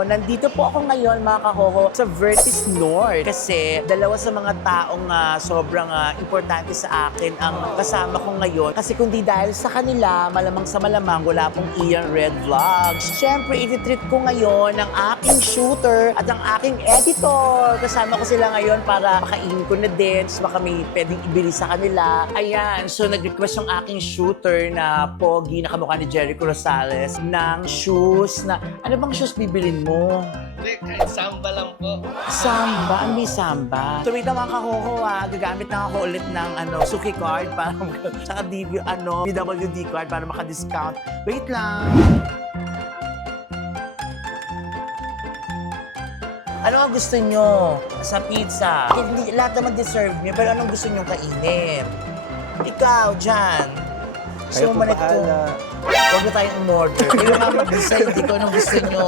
ganon, nandito po ako ngayon mga kahoho sa Vertis North. Kasi dalawa sa mga taong sobrang importante sa akin ang kasama ko ngayon. Kasi kundi dahil sa kanila, malamang sa malamang, wala pong Ian Red Vlogs. Siyempre, ititreat ko ngayon ang aking shooter at ang aking editor. Kasama ko sila ngayon para makainin ko na din. Baka may pwedeng ibili sa kanila. Ayan, so nag-request yung aking shooter na pogi na kamukha ni Jericho Rosales ng shoes na, ano bang shoes bibilin mo? Hindi, kahit samba lang po. Samba? Ano may samba? So wait na mga kahoho gagamit na ako ulit ng Suki card para saka DWD card para maka-discount. Wait lang! Ano ang gusto nyo sa pizza? Hindi, lahat naman deserve nyo, pero anong gusto nyo kainin? Ikaw, dyan. Kayo po bahala. Huwag na tayong umorder. Kayo nga mag-decide, ikaw anong gusto nyo.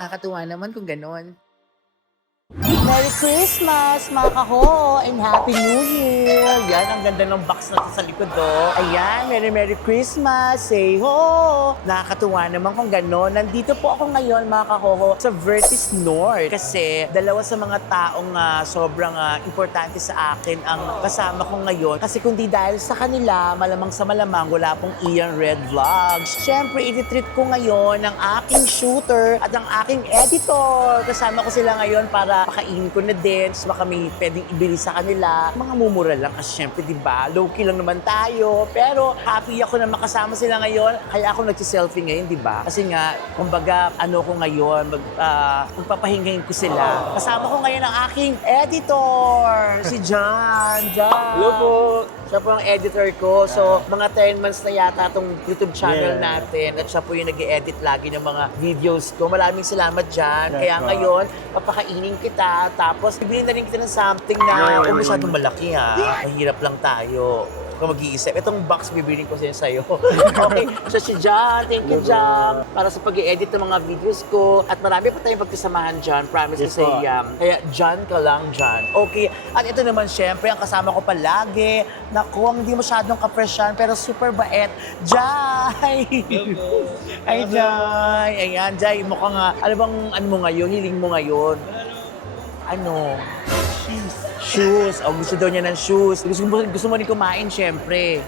Nakakatuwa naman kung ganon. Merry Christmas, mga kaho, and Happy New Year! Yan, ang ganda ng box na to sa likod, oh. Ayan, Merry Christmas, say ho! Nakakatuwa naman kung gano'n. Nandito po ako ngayon, mga kahoho, sa Vertis North. Kasi dalawa sa mga taong sobrang importante sa akin ang kasama ko ngayon. Kasi kundi dahil sa kanila, malamang sa malamang, wala pong Ian Red Vlogs. Siyempre, ititreat ko ngayon ang aking shooter at ang aking editor. Kasama ko sila ngayon para makainin ko na din, baka may pwedeng ibili sa kanila. Mga mumura lang kasi syempre, di ba? Low-key lang naman tayo. Pero happy ako na makasama sila ngayon. Kaya ako nagsiselfie ngayon, di ba? Kasi nga, kumbaga, ko ngayon, magpapahingayin ko sila. Kasama ko ngayon ang aking editor, si John. Hello po. Siya po ang editor ko. So, mga 10 months na yata itong YouTube channel natin. At siya po yung nag-edit lagi ng mga videos ko. Maraming salamat dyan. Kaya ngayon, papakainin kita. Tapos, bibili na rin kita ng something na kung masyadong malaki mahirap lang tayo. Kung mag-iisip. Itong box bibili ko sa'yo. Okay. So, si John. Thank you, John. Para sa pag-i-edit ng mga videos ko. At marami pa tayong pagkasamahan, John. Promise ko sa'yo yan. Kaya, John ka lang, John. Okay. At ito naman, syempre, ang kasama ko palagi. Naku, ang hindi masyadong ka-freshan, pero super bait. Jai! Ay, Jai! Ayan, Jai, mukhang ano bang mo ngayon? Hiling mo ngayon? Ano? Shoes. Oh, gusto daw niya ng shoes. Gusto mo rin kumain, syempre.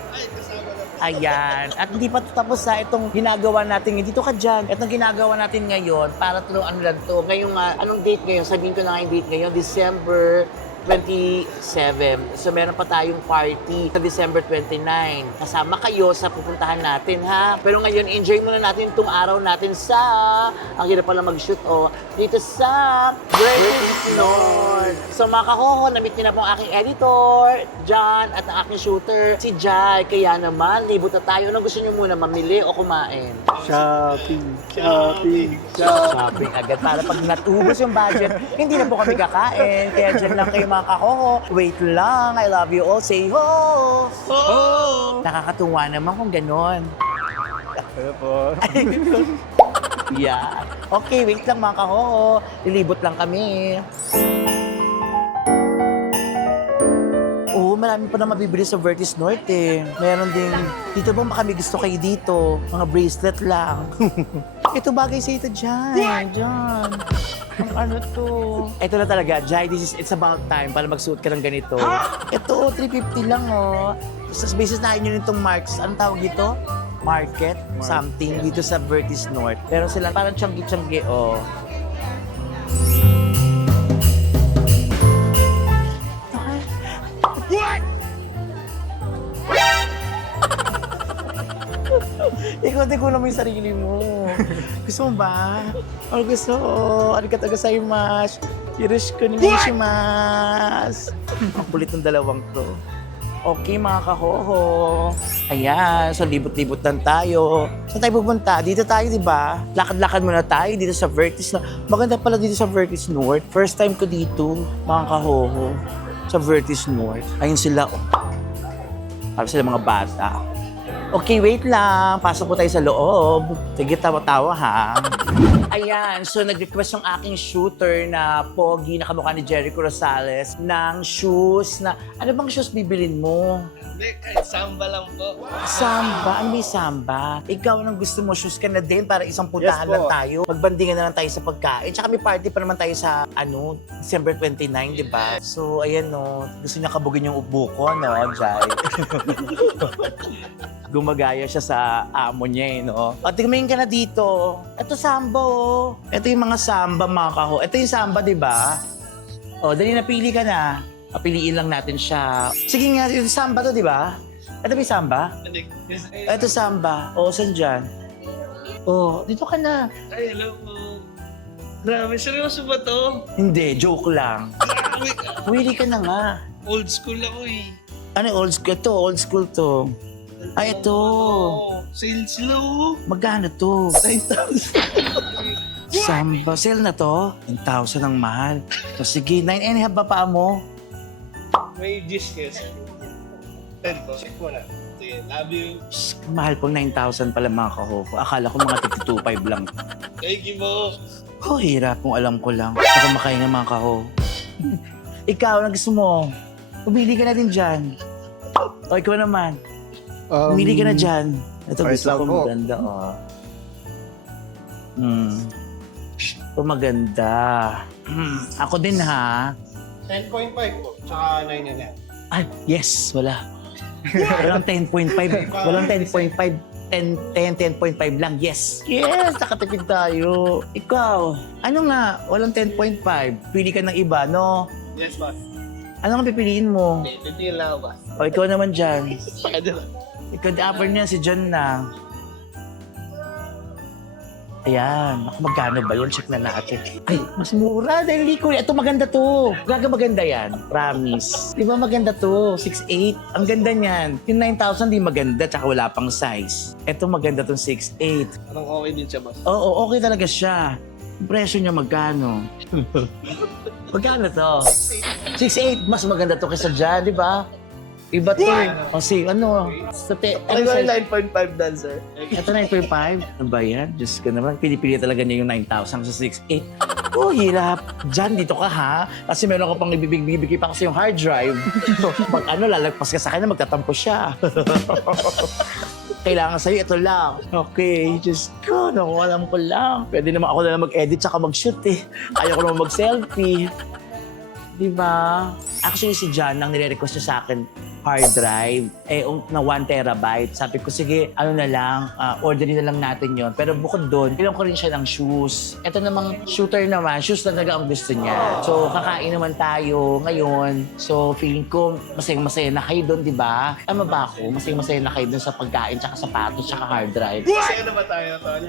Ayan. At hindi pa tapos itong ginagawa natin. Dito ka dyan. Itong ginagawa natin ngayon, para ano lang to. Ngayong, anong date ngayon? Sabihin ko na nga yung date ngayon. December 27. So, meron pa tayong party sa December 29. Kasama kayo sa pupuntahan natin, ha? Pero ngayon, enjoy muna natin itong araw natin sa... Ang hirap pala mag-shoot, dito sa Vertis North. So, mga kahoho, na-meet niyo na po ang aking editor, John, at ang aking shooter, si Jai. Kaya naman, libot na tayo. Ano gusto niyo muna, mamili o kumain? Shopping. Shopping agad. Para pag natubos yung budget, hindi na po kami kakain. Kaya dyan lang kayo mga kahoho. Wait lang, I love you all. Say ho! Oh! Nakakatuwa naman kung ganon. Hello po. Yeah. Okay, wait lang mga kahoho. Lilibot lang kami. Oo, marami pa na mabibili sa Vertis North eh. Meron ding, dito ba kami gusto kayo dito? Mga bracelet lang. Ito bagay sa ito dyan. John. Ano to? Ito na talaga, Jai, it's about time para magsuot ka ng ganito. Ito, 350 lang Sa basis na yun itong marks, anong tawag dito? Market? Something dito sa Vertis North. Pero sila parang tiyanggi-tiyanggi, Ikaw naman yung sarili mo. Gusto mo ba? O gusto? Arigatou gozaimasu. Yoroshiku onegaishimasu. Ang kulit ng dalawang to. Okay, mga kahoho. Ayan, so libot-libot lang tayo. Saan tayo pupunta? Dito tayo, di ba? Lakad-lakad muna tayo dito sa Vertis. Maganda pala dito sa Vertis North. First time ko dito, mga kahoho. Sa Vertis North. Ayun sila, Para sila mga bata. Okay, wait lang. Pasok po tayo sa loob. Sige, tawa-tawa ha. Ayan, so nag-request yung aking shooter na pogi na kamukha ni Jericho Rosales ng shoes na, ano bang shoes bibilin mo? Hindi, kahit samba lang po. Samba? Ano may samba? Ikaw nang gusto mo, shoes ka na din para isang puntahan Yes po. lang tayo. Magbandingan na lang tayo sa pagkain. Tsaka may party pa naman tayo sa, December 29, di ba? So, ayan no, gusto niya kabugin yung ubo ko, no, Jai? Gumagaya siya sa amo niya eh, no? O, tingnan ka na dito. Ito samba, oh. Ito yung mga samba, mga kaho. Ito yung samba, di ba? O, dali napili ka na. Piliin lang natin siya. Sige nga, yung samba to, di ba? Ito may samba? Hindi, Ito samba. O, saan dyan? O, dito ka na. ay, hello po. Grabe, seryoso ba to? Hindi, joke lang. Grabe ka. Pili ka na nga. Old school ako eh. Ano, old school to? Old school to. Ay, ito. Oh, sales low. Magkano to? 9,000. Samba. Sale na to? 10,000 ang mahal. So, sige, 9.5 ba pa mo? May gist kayo sir. 10 po. Check mo na. Sige, love you. Shh, mahal po 9,000 pala mga kahoko. Akala ko mga 2.5 lang. Thank you po. Oh, hirap kung alam ko lang. Ako makain ng mga kaho. Ikaw, ano gusto mo? Pumili ka na din dyan. O, ikaw naman. Pumili ka na dyan. Ito wait gusto lang ko po. maganda, oh. Ito maganda. Ako din, ha? 10.5 po. Tsaka 9.5. Ay, yes, wala. Walang 10.5. Walang 10.5. 10.5 lang. Yes. Yes, nakatipid tayo. Ikaw, ano nga? Walang 10.5. Pili ka ng iba, no? Yes, boss. Ano ang pipiliin mo? Okay, titigil lang ako, boss. O, ikaw naman dyan. Pwede ba? Ikaw, the-upper niya, si John na. Ayan. Ako, magkano ba yun? Check na natin. Ay, mas mura. Dahil liko. Ito maganda to. Gaga maganda yan. Promise. Di ba maganda to? 6'8". Ang ganda niyan. Yung 9,000 di maganda, tsaka wala pang size. Ito maganda tong 6'8". Parang okay din siya, boss. Oo, okay talaga siya. Yung presyo niya magkano? Magkano to? 6'8". Mas maganda to kaysa dyan, di ba? Iba to. O si, ano? Sa Ano ba yung 9.5 dan, sir? Ito 9.5. Ano ba yan? Diyos ko naman. Pinipili talaga niya yung 9,000 sa 6.8. Oh, hirap. Diyan, dito ka ha. Kasi meron ka pang ibibigay pa kasi yung hard drive. Pag ano, lalagpas ka sa kanya, magtatampo siya. Kailangan sa'yo, ito lang. Okay, Diyos ko, naku, alam ko lang. Pwede naman ako na lang mag-edit tsaka mag-shoot eh. Ayaw ko naman mag-selfie. Diba? Actually, si John, nang nire-request niya sa akin, hard drive, na 1 terabyte. Sabi ko, sige, ano na lang, orderin na lang natin yon. Pero bukod doon, kailangan ko rin siya ng shoes. Ito namang shooter naman, shoes talaga ang gusto niya. So, kakain naman tayo ngayon. So, feeling ko, masayang-masaya na kayo doon, di ba? Tama ba ako? Masayang-masaya na kayo doon sa pagkain, tsaka sapatos, tsaka hard drive. Masaya na ba tayo, Tol?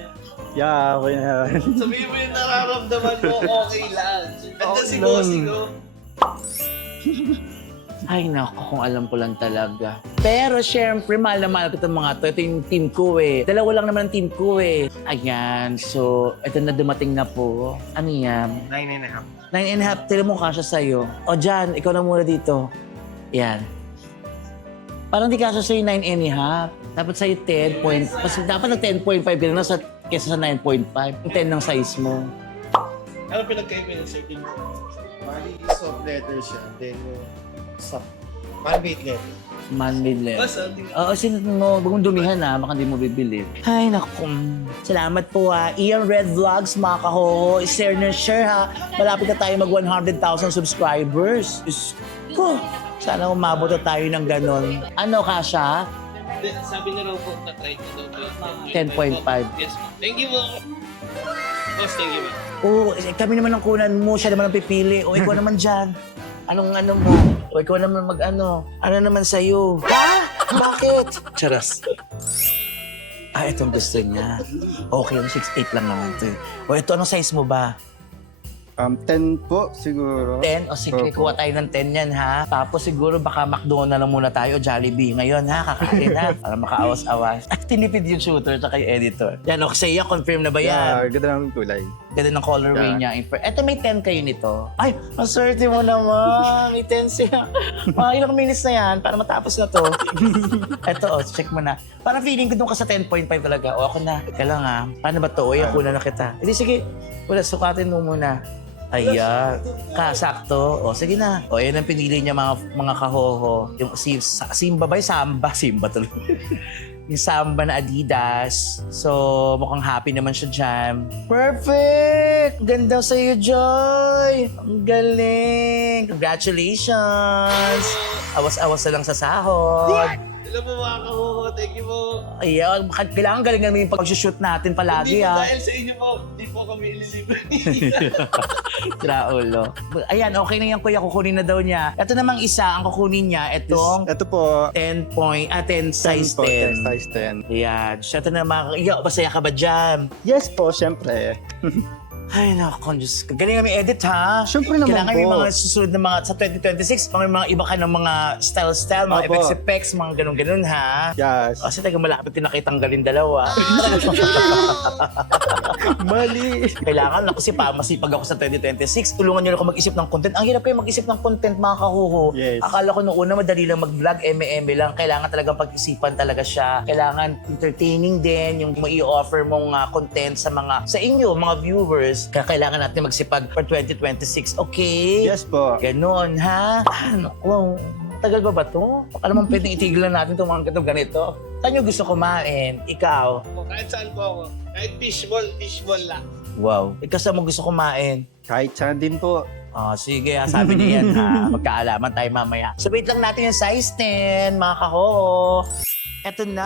Yeah, okay na yan. Sabihin mo yung nararamdaman mo, okay lang. Ganda Okay sigo-sigo. Ay, naku, kung alam ko lang talaga. Pero syempre, mahal na mahal ko itong mga to. Ito yung team ko eh. Dalawa lang naman ang team ko eh. Ayan, so, ito na dumating na po. Ano yan? 9.5. 9.5, tila mo kasya sa'yo. O Jan, ikaw na muna dito. Yan. Parang di kasya sa'yo 9.5. Dapat sa'yo 10 point. Mas dapat na 10.5 ka na sa, kesa sa 9.5. Yung 10 ng size mo. Ano pinagkaiba ng sir team? Bali, soft leather siya. Then, sa man-made leather. Man-made leather. Boss, ating Oo, sino mo, huwag mong dumihan ha, baka hindi mo bibili. Ay, naku. Salamat po ha. Ian Red Vlogs, mga kaho. Share na share ha. Malapit na tayo mag 100,000 subscribers. Diyos ko. Sana umabot na tayo ng ganon. Ano, Kasha? sabi na raw po, na-try ko daw po. 10.5. Yes, po. Thank you po. Boss, thank you po. Oo, kami naman ang kunan mo. Siya naman ang pipili. O, ikaw naman dyan. Anong ano mo? O, ikaw naman mag-ano. Ano naman sa'yo? Ha? Bakit? Charas. Ah, itong gusto niya. Okay, yung 6'8 lang naman ito eh. O, ito, anong size mo ba? 10 po siguro. 10? O sige, Opo. kuha tayo ng 10 yan ha. Tapos siguro baka McDo na lang muna tayo, Jollibee ngayon ha, kakain ha. Para makaawas-awas. At tinipid yung shooter at yung editor. Yan, o kasi confirm na ba Yeah, yan? ganda ng kulay. Ganda ng colorway Yeah. niya. Eto may 10 kayo nito. Ay, ang swerte mo naman. May 10 siya. Mga ilang minutes na yan para matapos na to. Eto, check mo na. Parang feeling ko doon ka sa 10.5 talaga. O ako na. Teka lang ha. Paano ba to? Uy, ako na kita. Hindi, sige. Wala, sukatin mo muna. Ayan. Kasakto. O, sige na. O, yan ang pinili niya mga kahoho. Yung Simba ba? Samba. Simba tuloy. Yung Samba na Adidas. So, mukhang happy naman siya dyan. Perfect! Ganda sa'yo, Joy! Ang galing! Congratulations! Awas-awas na lang sa sahod. Hello po mga kahuho, thank you po. Ayan, kailangan galingan mo yung pag-shoot natin palagi, Hindi po ha? dahil sa inyo po, hindi po kami ililibre. Traulo. Ayan, okay na yan, kuya. Kukunin na daw niya. Ito namang isa, ang kukunin niya, itong Ito po, 10 size 10. po, size 10. Ayan. Siya ito naman. Iyo, masaya ka ba dyan? Yes po, syempre. Ay, naku, Diyos ko. Galing kami edit, ha? Syempre naman Kailangan may po. mga susunod na mga, sa 2026, mga iba ka ng mga style, mga Opo. effects, mga ganun-ganun, ha? Yes. Kasi taga malapit din nakitanggalin dalawa. Mali. Kailangan ako si masipag ako sa 2026. Tulungan niyo ako mag-isip ng content. Ang hirap kayo mag-isip ng content, mga kahuho. Yes. Akala ko noong una madali lang mag-vlog, eme lang. Kailangan talagang pag-isipan talaga siya. Kailangan entertaining din yung i-offer mong content sa inyo, mga viewers. Kaya kailangan natin magsipag for 2026. Okay? Yes po. Ganon, ha? Wow. Tagal ba to? Alam mo, pwedeng itigil na natin itong mga ganito. Saan nyo gusto kumain? Ikaw? Kahit saan po ako. Kahit fishball lang. Wow. Ikaw saan mo gusto kumain? Kahit saan din po. Sige, sabi niya yan ha. Magkaalaman tayo mamaya. So wait lang natin yung size 10, mga kaho. Eto na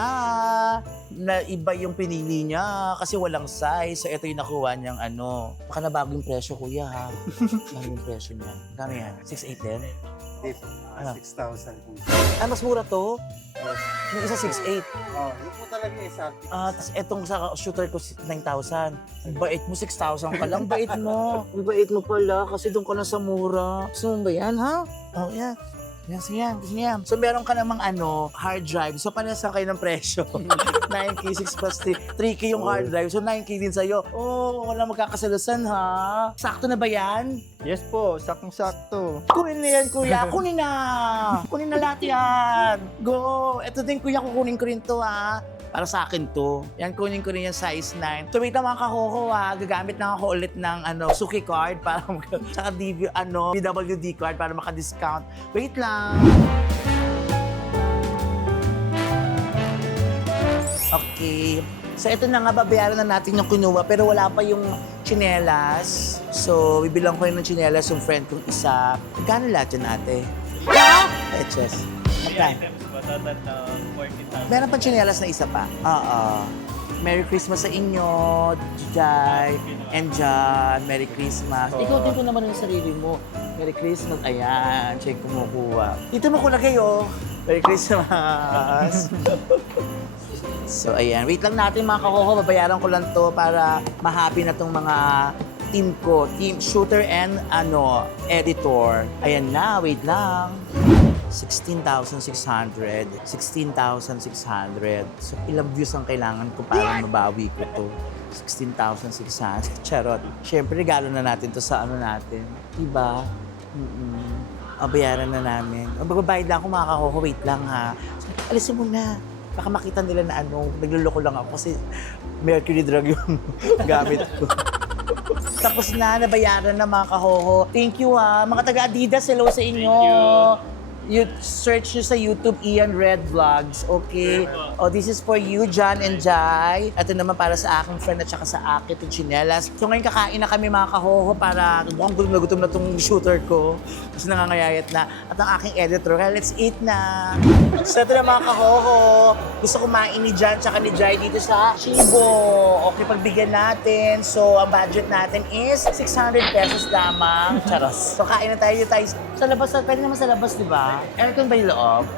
iba yung pinili niya kasi walang size. So ito yung nakuha niyang Baka na bagong presyo, kuya ha. Bagong presyo niya. Kano yan? 6'8 din? Ano? 6,000 po. Mas mura to? Yung isa 6'8. Yun po talaga isa. Tapos etong sa shooter ko 9,000. Bait mo, 6,000 ka lang. Bait mo. Bait mo pala kasi doon ka na sa mura. Gusto mo ba yan, ha? Oh, yan. Yan, sige yan. Gusto niya. So, meron ka namang hard drive. So, panasan kayo ng presyo. 9K, 6 plus 3K yung hard drive. So, 9K din sa'yo. Wala magkakasalusan, ha? Sakto na ba yan? Yes po, saktong-sakto. Kunin na yan, kuya. Kunin na. Kunin na lahat yan. Go. Ito din, kuya. Kukunin ko rin to, ha? Para sa akin to. Yan, kunin ko rin yung size 9. So, wait lang mga kahoho, ha? Gagamit lang ako ulit ng Suki card para saka BWD card para maka-discount. Wait lang. Okay. So, ito na nga, babayaran na natin yung kinuha, pero wala pa yung tsinelas. So, bibilang ko yun ng tsinelas yung friend kong isa. Magkano lahat yun, ate? Eches. Magkano? Meron pang tsinelas na isa pa. Oo. Merry Christmas sa inyo, Jai, and John. Merry Christmas. Ikaw din ko naman yung sarili mo. Merry Christmas. Ayan, check kumukuha. Dito mo ko lagay, oh. Merry Christmas. So, ayan. Wait lang natin mga kahoho. Babayaran ko lang to para ma-happy na tong mga team ko. Team shooter and editor. Ayan na. Wait lang. 16,600. 16,600. So, ilang views ang kailangan ko para mabawi ko to? 16,600. Charot. Siyempre, regalo na natin to sa natin. Diba? Bayaran na namin. Magbabayad lang ako mga kahoho. Wait lang ha. So, alisin mo na. Baka makita nila na nagluloko lang ako kasi mercury drug yung gamit ko. Tapos na, nabayaran na mga kahoho. Thank you ha. Mga taga-Adidas, hello sa inyo. You search nyo sa YouTube, Ian Red Vlogs, okay? This is for you, John and Jai. Ito naman para sa aking friend at saka sa akin, itong chinelas. So ngayon kakain na kami mga kahoho para mukhang gutom na itong shooter ko. Kasi nangangayayat na. At ang aking editor, kaya let's eat na. So ito na mga kahoho. Gusto kumain ni John at ni Jai dito sa Chibo. Okay, pagbigyan natin. So ang budget natin is 600 pesos lamang. Charos. So kain na tayo sa labas. Pwede naman sa labas, di ba? Aircon ba yung loob?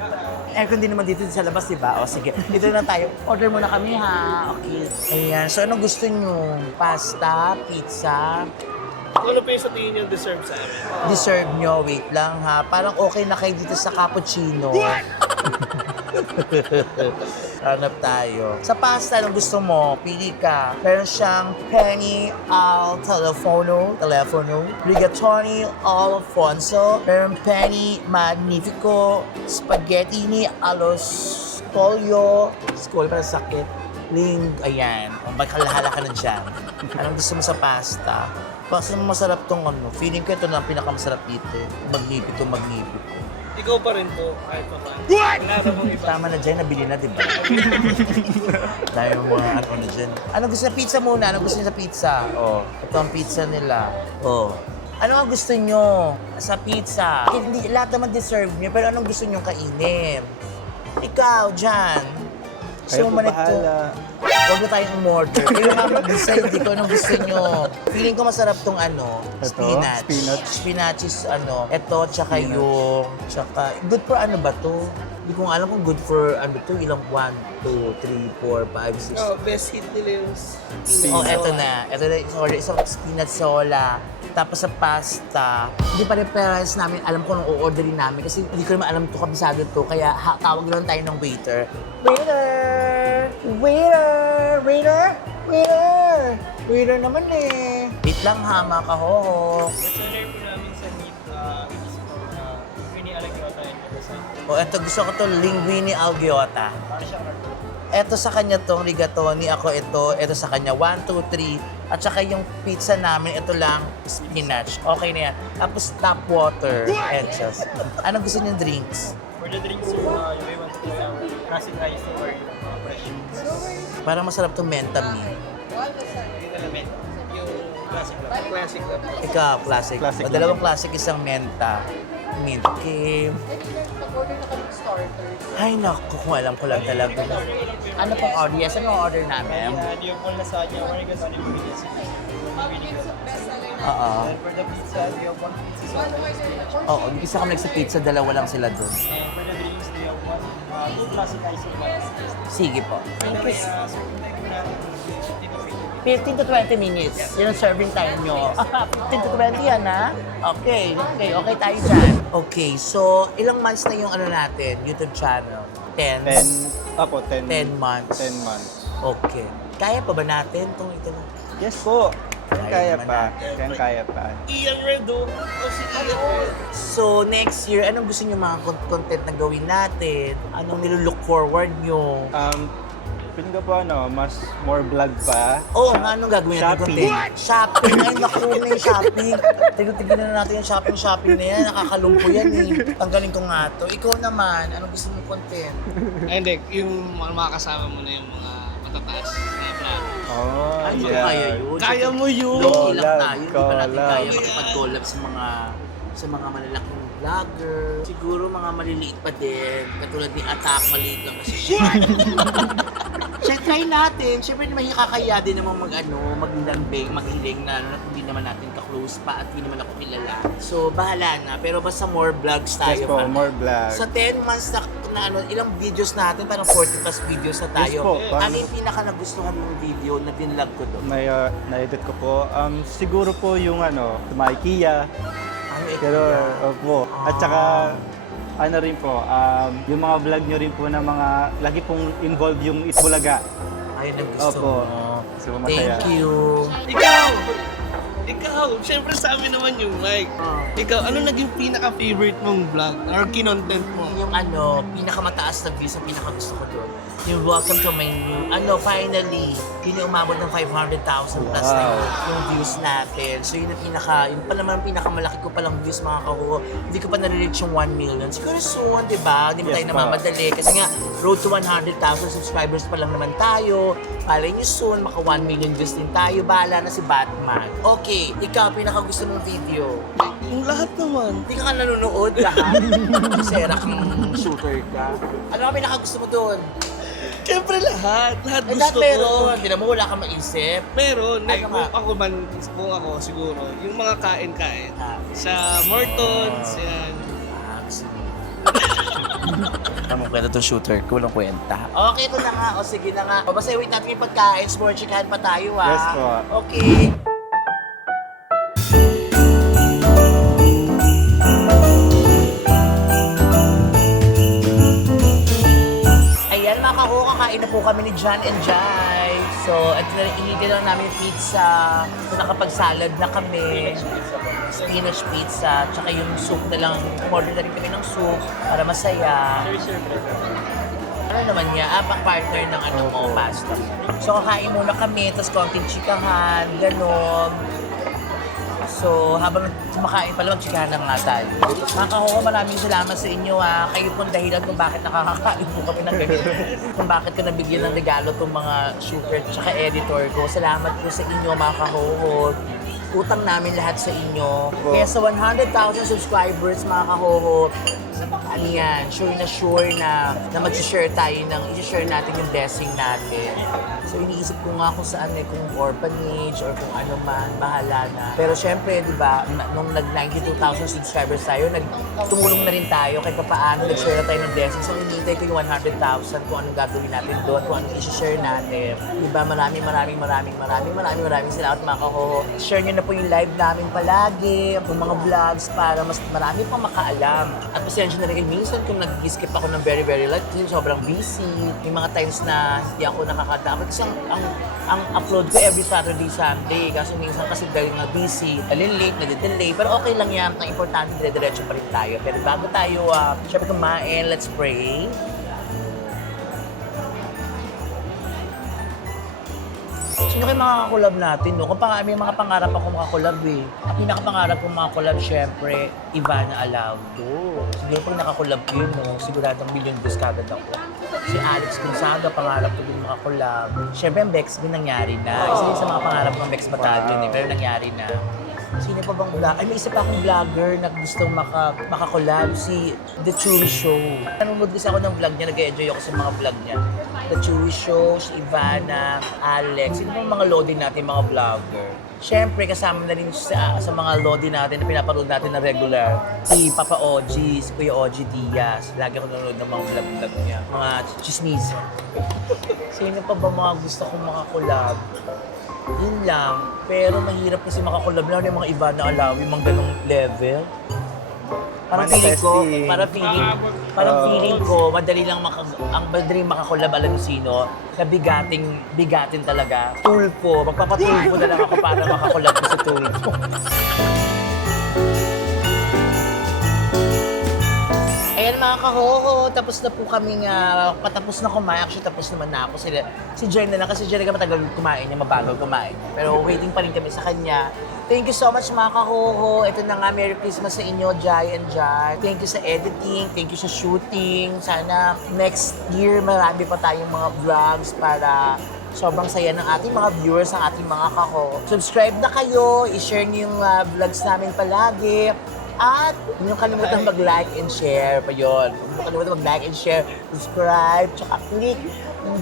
Aircon din naman dito sa labas, di ba? O sige, dito na tayo. Order muna kami, ha? Okay. Ayan. So, anong gusto nyo? Pasta, pizza? Ano pa yung sa tingin yung deserve sa amin? Deserve nyo, wait lang ha. Parang okay na kayo dito sa cappuccino. Hanap tayo. Sa pasta, anong gusto mo? Pili ka. Meron siyang penny al telefono, rigatoni Alfonso, meron penny magnifico, spaghetti allo scoglio, para sakit, ayan. O, magkalahala ka na dyan. Anong gusto mo sa pasta? Basta masarap tong ano. Feeling ko ito na ang pinakamasarap dito. Magnifico. Ikaw pa rin po, kahit pa paano. Wala na mong iba. Tama na dyan, nabili na, di ba? Dahil yung mga ano na dyan. Ano gusto na pizza muna? Ano gusto niyo sa pizza? Oh, ito ang pizza nila. Oh. Ano ang gusto niyo sa pizza? Hindi, lahat naman deserve niyo, pero anong gusto niyo kainin? Ikaw, dyan. Kayo po manito. bahala. Huwag na tayong umorder. Kayo nga mag-decide kung anong gusto nyo. Feeling ko masarap tong ano, Ito, spinach. spinach. Spinach is ano, ito, tsaka yung, good for ano ba to? Hindi ko alam kung good for ano to, ilang 1, 2, 3, 4, 5, 6. Oh, best hit nila yung Oh, eto na. Ito na, sorry, isang spinach sola. Tapos sa pasta, hindi pa rin parents namin alam kung anong o-orderin namin kasi hindi ko naman alam to, kabisado to. Kaya tawag lang tayo ng waiter. Waiter naman eh. Wait lang ha, mga kahoho. Bestseller po namin sa meat is po Winnie Alagiota and Medicine. O, eto gusto ko to, linguine algiota. Para siyang cartoon. Eto sa kanya tong rigatoni, ako ito sa kanya 1, 2, 3. At saka yung pizza namin, ito lang, spinach. Okay na yan. Tapos tap water, etchas. Anong gusto niyong drinks? For the drinks, sir, you may want to go yung classic ice tea or yung fresh juice. Parang masarap tong menta me. Yung element, yung classic lang. classic na po. Ikaw, classic. Classic O, dalawang classic, isang menta. Mint. Okay. Ay, naku, kung alam ko lang talaga. Ano pong order? Yes, ano ang order namin? Yung full lasagna, oregano, and ingredients. Oo. Then for the pizza, we have one pizza sauce. Oo, yung isa kami sa pizza, dalawa lang sila doon. And for the drinks, we have two classic ice tea. Sige po. And then, serving time po natin, 15 to 15 to 20 20 minutes. minutes. Yun ang serving time nyo. 15 to 20 yan, ha? Okay tayo dyan. Okay, so ilang months na yung ano natin, YouTube channel? 10? 10 months. 10 months. Okay. Kaya pa ba natin itong ito na? Yes po. Kaya Kaya naman pa. natin. Kaya pa. Ian Redo. O si Ian Red. So, next year, anong gusto nyo mga content na gawin natin? Anong nilulook forward nyo? Piling ko po mas more vlog pa. Oo, nga, anong gagawin natin Shopping. content? Shopping! Ay, naku na yung shopping. Tignan na natin yung shopping na yan. Nakakalumpo yan eh. Tanggalin ko nga to. Ikaw naman, anong gusto mong content? Ay, hindi. Yung mga kasama mo na yung mga matataas na vlog. Oh, Ay, hindi ko yeah. kaya yun. Kaya mo yun! Low-key lang Collab, tayo. Hindi pa natin collab. kaya makapag-collab sa mga malalaking vlogger. Siguro mga maliliit pa din. Katulad ni Attack, maliit lang kasi siya. Try natin. Siyempre naman kakaya din naman maglambing, maghiling na hindi naman natin ka-close pa at hindi naman ako kilala. So, bahala na. Pero basta more vlogs tayo. Yes po, pa. more vlog. Sa 10 months na ilang videos natin, parang 40 plus videos na tayo. Yes po, Ano yung pinaka nagustuhan mong video na tinlog ko doon? Na-edit ko po. Siguro po yung sa IKEA. Ano Pero, opo. At saka, ano rin po, yung mga vlog nyo rin po na mga, lagi pong involved yung Itbulaga. Ayun ang gusto Opo. mo. So, masaya. Thank you. Ikaw! Siyempre sa amin naman yung Mike. Ikaw, ano naging pinaka-favorite mong vlog or kinontent mo? Yung pinakamataas na views ang pinakagusto ko doon. Yung welcome to my new, finally, yun yung umabot ng 500,000 plus na Wow. yung views natin. So yun ang yun pa naman ang pinakamalaki ko palang views mga kaho. Hindi ko pa nare-reach yung 1 million. Siguro soon, di ba? Hindi mo Yes tayo pa. namamadali. Kasi nga, road to 100,000 subscribers pa lang naman tayo. Palay nyo soon, maka 1 million views din tayo. Bahala na si Batman. Okay, ikaw, pinakagusto mong video. Yung lahat naman. Hindi ka nanonood lahat. Sera kang shooter ka. Ano ang pinakagusto mo doon? Siyempre lahat. Lahat Eh, gusto pero, ko. hindi mo wala kang maisip. Meron. Ano Kung nga? ako siguro, yung mga kain-kain. Ah, Sa Mortons, yan. gusto mo. Tamang kwenta itong shooter ko, walang kwenta. Okay, ito na nga. O sige na nga. O basta wait natin yung pagkain. Small chikahan pa tayo, ha? Yes po. Okay. kami ni John and Jai. So, ito na initin lang namin yung pizza. So, nakapag-salad na kami. Spinach pizza. Tsaka yung soup na lang. Order na rin kami ng soup para masaya. Ano naman niya? Pang partner ng ano mo, pasta. So, kakain muna kami, tapos konting chikahan, ganon. So, habang kumakain pala, magchikahan na nga tayo. Mga kahoho, maraming salamat sa inyo ha. Kayo pong dahilan kung bakit nakakakain po kami ng ganito. Kung bakit ko nabigyan ng regalo itong mga shooter at editor ko. Salamat po sa inyo mga kahoho. Utang namin lahat sa inyo. Kaya sa 100,000 subscribers mga kahoho, ano yan, sure na mag-share tayo i-share natin yung blessing natin. So iniisip ko nga kung saan kung orphanage or kung ano man, bahala na. Pero syempre, di ba, nung nag-92,000 subscribers tayo, tumulong na rin tayo kahit paano, nag-share na tayo ng blessing. So hinihintay ko yung 100,000 kung anong gagawin natin doon, kung anong i-share natin. Di ba, maraming salamat mga kahoho. Share nyo na po yung live namin palagi, yung mga vlogs para mas marami pang makaalam. At pasensya na rin minsan kung nag-skip ako ng very late, sobrang busy. May mga times na hindi ako nakakadama. Kasi ang upload ko every Saturday, Sunday. Kasi minsan kasi dahil nga busy, late, nag-delay. Pero okay lang yan. Ang importante, dire-diretso pa rin tayo. Pero bago tayo, syempre kumain, let's pray. Sino kayo makakakolab natin, no? Kung may mga pangarap ako makakolab eh. Ang pinakapangarap kong makakolab, syempre, Ivana Alaudo. Siguro pag nakakolab ko yun, no? Siguradong million views kagad ako. Si Alex Gonzaga, pangarap ko din makakolab. Syempre, ang Bex din nangyari na. Isa din sa mga pangarap ng Bex Battalion eh, pero nangyari na. Sino pa bang vlog? Ay, may isa pa akong vlogger na gustong makakolab, si The Chewy Show. Nanonood kasi ako ng vlog niya, nag-enjoy ako sa mga vlog niya. The Chewy Show, si Ivana, Alex, sino pang mga lodi natin, mga vlogger. Siyempre, kasama na rin sa mga lodi natin na pinapanood natin na regular. Si Papa Oji, si Kuya Oji Diaz. Lagi ako nanonood ng mga vlog niya. Mga chismis. Sino pa ba mga gusto kong makakolab? Yun lang. Pero mahirap kasi makakolab lang yung mga iba na alawi, mga ganong level. Parang feeling ko, madali lang madaling makakolab, alam mo sino, na bigatin talaga. Tulpo. Magpapatulpo na lang ako para makakolab ko si Tulpo. Ayan mga kahoho, tapos na po kaming patapos na kumain. Actually, tapos naman na ako. Si Jen na lang, kasi Jen na matagal kumain niya, mabagal kumain. Pero waiting pa rin kami sa kanya. Thank you so much mga kahoho. Ito na nga, Merry Christmas sa inyo, Jai and Jan. Thank you sa editing, thank you sa shooting. Sana next year marami pa tayong mga vlogs para sobrang saya ng ating mga viewers, ang ating mga kahoho. Subscribe na kayo, i-share niyo yung vlogs namin palagi. At huwag niyo kalimutan mag-like and share pa yun. Huwag niyo kalimutan mag-like and share, subscribe, tsaka click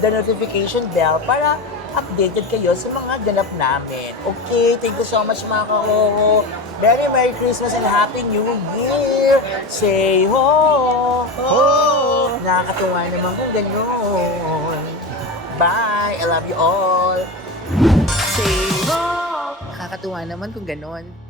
the notification bell para updated kayo sa mga ganap namin. Okay, thank you so much mga kahoho. Very Merry Christmas and Happy New Year! Say ho! Ho! Nakakatuwa naman kung gano'n. Bye! I love you all! Say ho! Nakakatuwa naman kung gano'n.